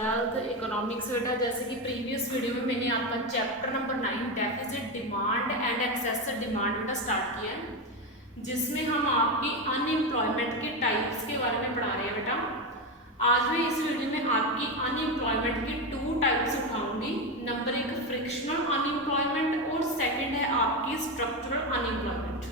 12th economics बेटा। जैसे कि प्रीवियस वीडियो में मैंने आपका chapter number 9 deficit demand and excess demand बेटा स्टार्ट किया है, जिसमें हम आपकी अनएम्प्लॉयमेंट के टाइप्स के बारे में पढ़ा रहे हैं बेटा। आज मैं इस वीडियो में आपकी अनएम्प्लॉयमेंट के 2 टाइप्स उठाऊंगी। नंबर 1 फ्रिक्शनल अनएम्प्लॉयमेंट और सेकंड है आपकी स्ट्रक्चरल अनएम्प्लॉयमेंट।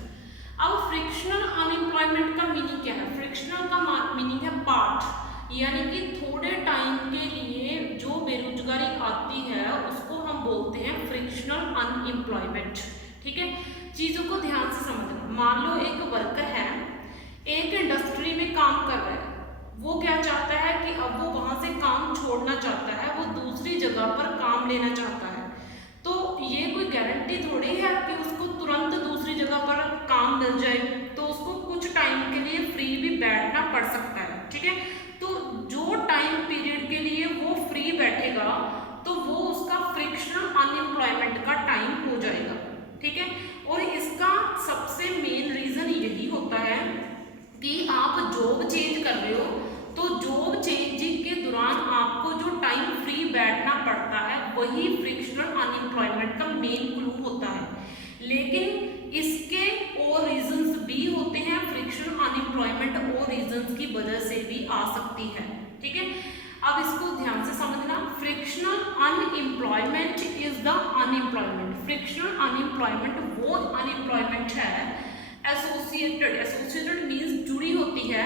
अब फ्रिक्शनल अनएम्प्लॉयमेंट का मीनिंग क्या है? फ्रिक्शनल का मीनिंग है पार्ट, यानी कि थोड़े टाइम के लिए जो बेरोजगारी आती है उसको हम बोलते हैं फ्रिक्शनल अनएम्प्लॉयमेंट। ठीक है, चीजों को ध्यान से समझना। मान लो एक वर्कर है, एक इंडस्ट्री में काम कर रहा है, वो क्या चाहता है कि अब वो वहां से काम छोड़ना चाहता है, वो दूसरी जगह पर काम लेना चाहता है। तो ये कोई गारंटी थोड़ी है कि उसको तुरंत दूसरी जगह पर काम मिल जाए, तो उसको कुछ टाइम के लिए फ्री भी बैठना पड़ सकता है। ठीक है, तो जो टाइम पीरियड के लिए वो फ्री बैठेगा तो वो उसका फ्रिक्शनल अनएम्प्लॉयमेंट का टाइम हो जाएगा। ठीक है, और इसका सबसे मेन रीजन यही होता है कि आप जॉब चेंज कर रहे हो, तो जॉब चेंजिंग के दौरान आपको जो टाइम फ्री बैठना पड़ता है वही फ्रिक्शनल अनएम्प्लॉयमेंट का मेन क्लू होता है। लेकिन इसके और रीजंस भी होते हैं, फ्रिक्शनल अनएम्प्लॉयमेंट और रीजंस की वजह से भी आ सकती है। ठीक है, अब इसको ध्यान से समझना। Frictional unemployment is the unemployment. Frictional unemployment वो अनएम्प्लॉयमेंट है एसोसिएटेड मीन्स जुड़ी होती है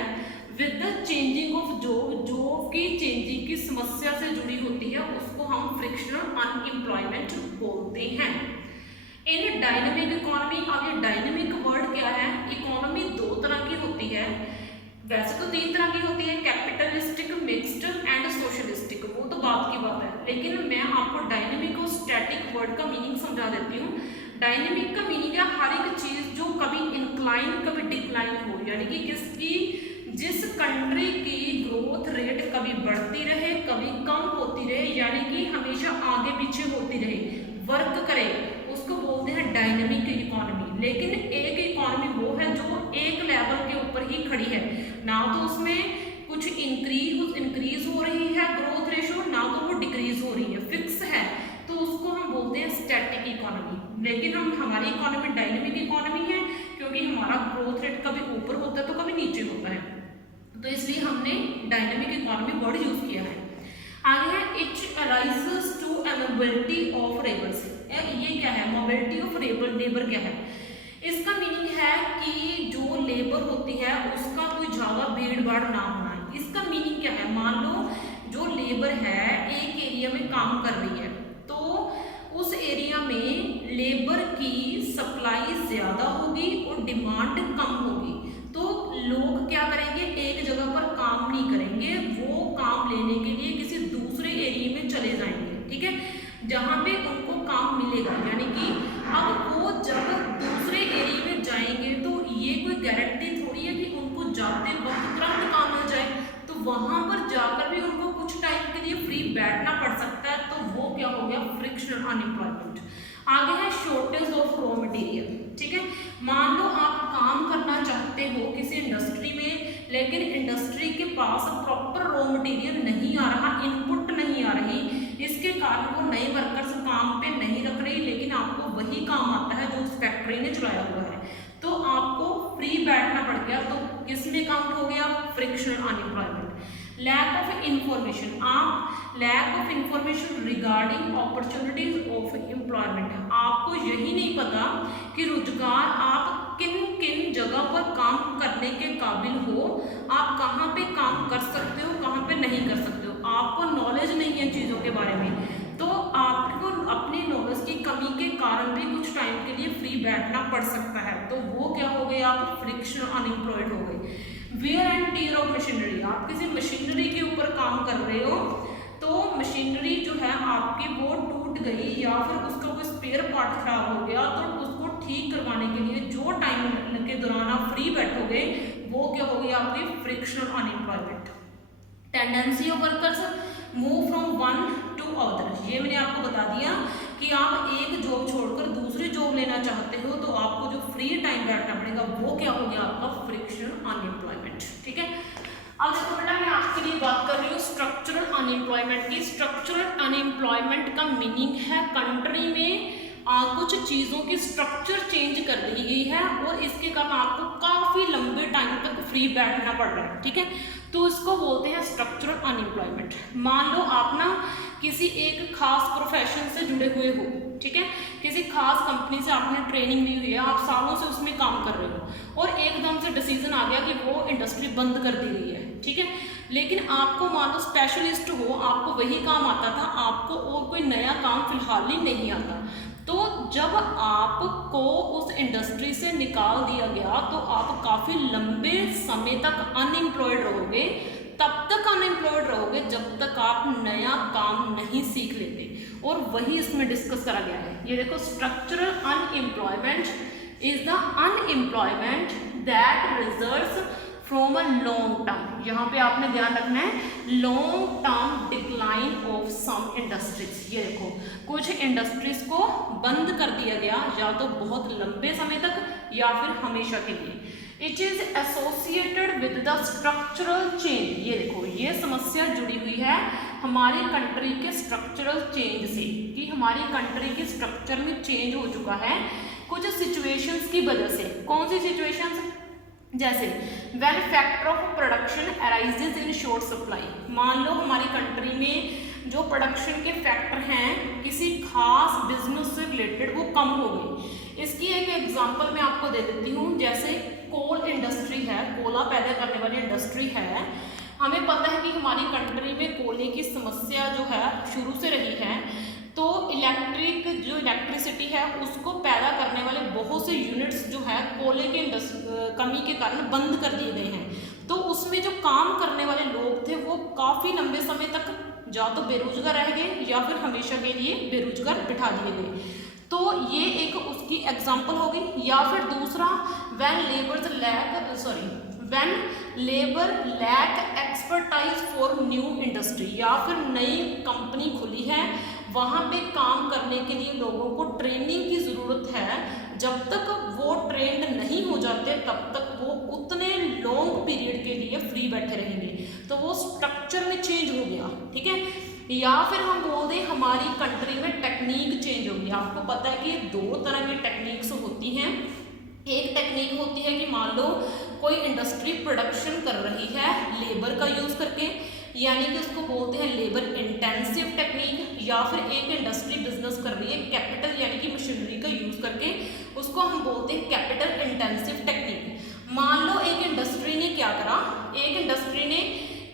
with the changing of job की चेंजिंग की समस्या से जुड़ी होती है, उसको हम फ्रिक्शनल अनएम्प्लॉयमेंट बोलते हैं। इन डायनेमिक इकोनॉमी, अब ये डायनेमिक वर्ड क्या है? इकोनॉमी 2 तरह की होती है, वैसे तो 3 तरह की होती है, कैपिटलिस्टिक, मिक्स्ड एंड सोशलिस्टिक, वो तो बात की बात है। लेकिन मैं आपको डायनेमिक और स्टैटिक वर्ड का मीनिंग समझा देती हूँ। डायनेमिक का मीनिंग है हर एक चीज जो कभी इंक्लाइन कभी डिक्लाइन हो, यानी कि जिस कंट्री की ग्रोथ रेट कभी बढ़ती रहे कभी कम होती रहे, यानी कि हमेशा आगे पीछे होती रहे, वर्क करे, उसको बोलते हैं डायनेमिक इकोनॉमी। लेकिन एक इकोनॉमी वो है जो एक लेवल के ऊपर ही खड़ी है, ना तो उसमें कुछ इंक्रीज हो रही है ग्रोथ रेशो, ना तो वो डिक्रीज हो रही है, फिक्स है, तो उसको हम बोलते हैं स्टैटिक इकोनॉमी। लेकिन हमारी इकोनॉमी डायनेमिक इकोनॉमी है, क्योंकि हमारा ग्रोथ रेट कभी ऊपर होता है तो कभी नीचे होता है, तो इसलिए हमने डायनेमिक इकोनॉमी वर्ड यूज किया है। आगे है it arises to a mobility of labours. ये क्या है? मोबिलिटी ऑफ लेबर क्या है? इसका मीनिंग है कि जो लेबर होती है उसका कोई ज्यादा भीड़ भाड़ ना होना है। इसका मीनिंग क्या है? मान लो जो लेबर है एक एरिया में काम कर रही है, तो उस एरिया में लेबर की सप्लाई ज्यादा होगी और डिमांड कम होगी, तो लोग क्या करेंगे? एक जगह पर काम नहीं करेंगे, वो काम लेने के लिए किसी दूसरे एरिया में चले जाएंगे। ठीक है, जहां पे उनको काम मिलेगा, यानी कि अब वो जब दूसरे एरिया में जाएंगे तो ये कोई गारंटी थोड़ी है कि उनको जाते वक्त तुरंत काम मिल जाए, तो वहां पर जाकर भी उनको कुछ टाइम के लिए फ्री बैठना पड़ सकता है, तो वो क्या हो गया? Frictional unemployment. आगे है शॉर्टेज ऑफ रॉ मटेरियल। ठीक है, मान लो आप काम करना चाहते हो किसी इंडस्ट्री में, लेकिन इंडस्ट्री के पास प्रॉपर रॉ मटेरियल नहीं आ रहा, इनपुट नहीं आ रही, इसके कारण वो नए वर्कर्स काम पे नहीं रख रही, लेकिन आपको वही काम आता है जो उस फैक्ट्री ने चलाया हुआ है, तो आपको फ्री बैठना पड़ गया, तो किस में काउंट हो गया? Frictional unemployment. Lack of information, आप lack of information regarding opportunities of employment, आपको यही नहीं पता कि रोजगार आप किन किन जगह पर काम करने के काबिल हो, आप कहाँ पे काम कर सकते हो, कहाँ पे नहीं कर सकते हो, आपको नॉलेज नहीं है चीज़ों के बारे में, तो आपको अपनी नॉलेज की कमी के कारण भी कुछ टाइम के लिए फ्री बैठना पड़ सकता है, तो वो क्या हो गए? आप फ्रिक्शनल अनएम्प्लॉयड हो गए। Wear and tear of machinery, आप किसी मशीनरी के ऊपर काम कर रहे हो, तो मशीनरी जो है आपकी वो टूट गई या फिर उसका कोई स्पेयर पार्ट खराब हो गया, तो उसको ठीक करवाने के लिए जो टाइम के दौरान आप फ्री बैठोगे वो क्या हो गया? आपकी frictional unemployment. Tendency of workers move from one two other, ये मैंने आपको बता दिया कि आप एक जॉब छोड़कर दूसरी जॉब लेना चाहते हो, तो आपको जो फ्री टाइम बैठना पड़ेगा वो क्या हो गया? आपका फ्रिक्शनल अनएम्प्लॉयमेंट। ठीक है, अब देखो बेटा, मैं आपके लिए बात कर रही हूँ स्ट्रक्चरल अनएम्प्लॉयमेंट की। स्ट्रक्चरल अनएम्प्लॉयमेंट का मीनिंग है कंट्री में कुछ चीज़ों की स्ट्रक्चर चेंज कर दी गई है और इसके कारण आपको काफ़ी लंबे टाइम तक फ्री बैठना पड़ रहा है, ठीक है। तो इसको बोलते हैं स्ट्रक्चरल अनएम्प्लॉयमेंट। मान लो आप ना किसी एक खास प्रोफेशन से जुड़े हुए हो, ठीक है, किसी खास कंपनी से आपने ट्रेनिंग ली हुई है, आप सालों से उसमें काम कर रहे हो और एकदम से डिसीजन आ गया कि वो इंडस्ट्री बंद कर दी गई है, ठीक है। लेकिन आपको मान लो स्पेशलिस्ट हो, आपको वही काम आता था, आपको और कोई नया काम फिलहाल ही नहीं आता। तो जब आपको उस इंडस्ट्री से निकाल दिया गया तो आप काफ़ी लंबे समय तक अनएम्प्लॉयड रहोगे। तब तक अनएम्प्लॉयड रहोगे जब तक आप नया काम नहीं सीख लेते, और वही इसमें डिस्कस करा गया है। ये देखो, structural unemployment is the unemployment that results from a long term, यहाँ पे आपने ध्यान रखना है, long term decline of some industries. ये देखो, कुछ इंडस्ट्रीज को बंद कर दिया गया, या तो बहुत लंबे समय तक या फिर हमेशा के लिए। It is associated with the structural change. ये देखो, ये समस्या जुड़ी हुई है हमारी कंट्री के स्ट्रक्चरल चेंज से, कि हमारी कंट्री के स्ट्रक्चर में चेंज हो चुका है कुछ सिचुएशंस की वजह से। कौन सी सिचुएशंस? जैसे when factor of production arises in short supply. मान लो हमारी कंट्री में जो प्रोडक्शन के फैक्टर हैं किसी खास बिजनेस से रिलेटेड वो कम हो गई। इसकी एक एग्जांपल मैं आपको दे देती हूँ। जैसे कोल इंडस्ट्री है, कोला पैदा करने वाली इंडस्ट्री है। हमें पता है कि हमारी कंट्री में कोयले की समस्या जो है शुरू से रही है, तो इलेक्ट्रिसिटी है उसको पैदा करने वाले बहुत से यूनिट्स जो है कोयले के कमी के कारण बंद कर दिए गए हैं। तो उसमें जो काम करने वाले लोग थे वो काफ़ी लंबे समय तक या तो बेरोजगार रह गए या फिर हमेशा के लिए बेरोजगार बिठा दिए गए। तो ये एक उसकी एग्जाम्पल होगी। या फिर दूसरा, when labour lack expertise for new industry, या फिर नई कंपनी खुली है, वहाँ पे काम करने के लिए लोगों को ट्रेनिंग की ज़रूरत है। जब तक वो ट्रेंड नहीं हो जाते तब तक वो उतने लॉन्ग पीरियड के लिए फ्री बैठे रहेंगे। तो वो स्ट्रक्चर में चेंज हो गया, ठीक है। या फिर हम बोल दें हमारी कंट्री में टेक्निक चेंज हो गई। आपको पता है कि दो तरह की टेक्निक्स होती हैं। एक टेक्निक होती है कि मान लो कोई इंडस्ट्री प्रोडक्शन कर रही है लेबर का यूज़ करके, यानी कि उसको बोलते हैं लेबर इंटेंसिव टेक्निक। या फिर एक इंडस्ट्री बिजनेस कर रही है कैपिटल यानी कि मशीनरी का यूज़ करके, उसको हम बोलते हैं कैपिटल इंटेंसिव टेक्निक। मान लो एक इंडस्ट्री ने क्या करा, एक इंडस्ट्री ने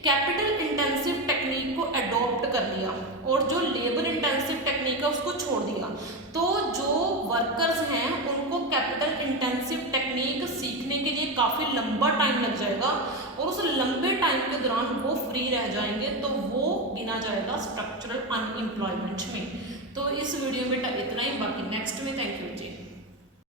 कैपिटल इंटेंसिव टेक्निक को अडॉप्ट कर लिया और जो लेबर इंटेंसिव टेक्निक है उसको छोड़ दिया। तो जो वर्कर्स हैं उनको कैपिटल इंटेंसिव टेक्निक सीखने के लिए काफ़ी लंबा टाइम लग जाएगा और उस लंबे टाइम के दौरान वो फ्री रह जाएंगे, तो वो गिना जाएगा स्ट्रक्चरल अनएम्प्लॉयमेंट में। तो इस वीडियो में इतना ही, बाकी नेक्स्ट में। Thank you ji.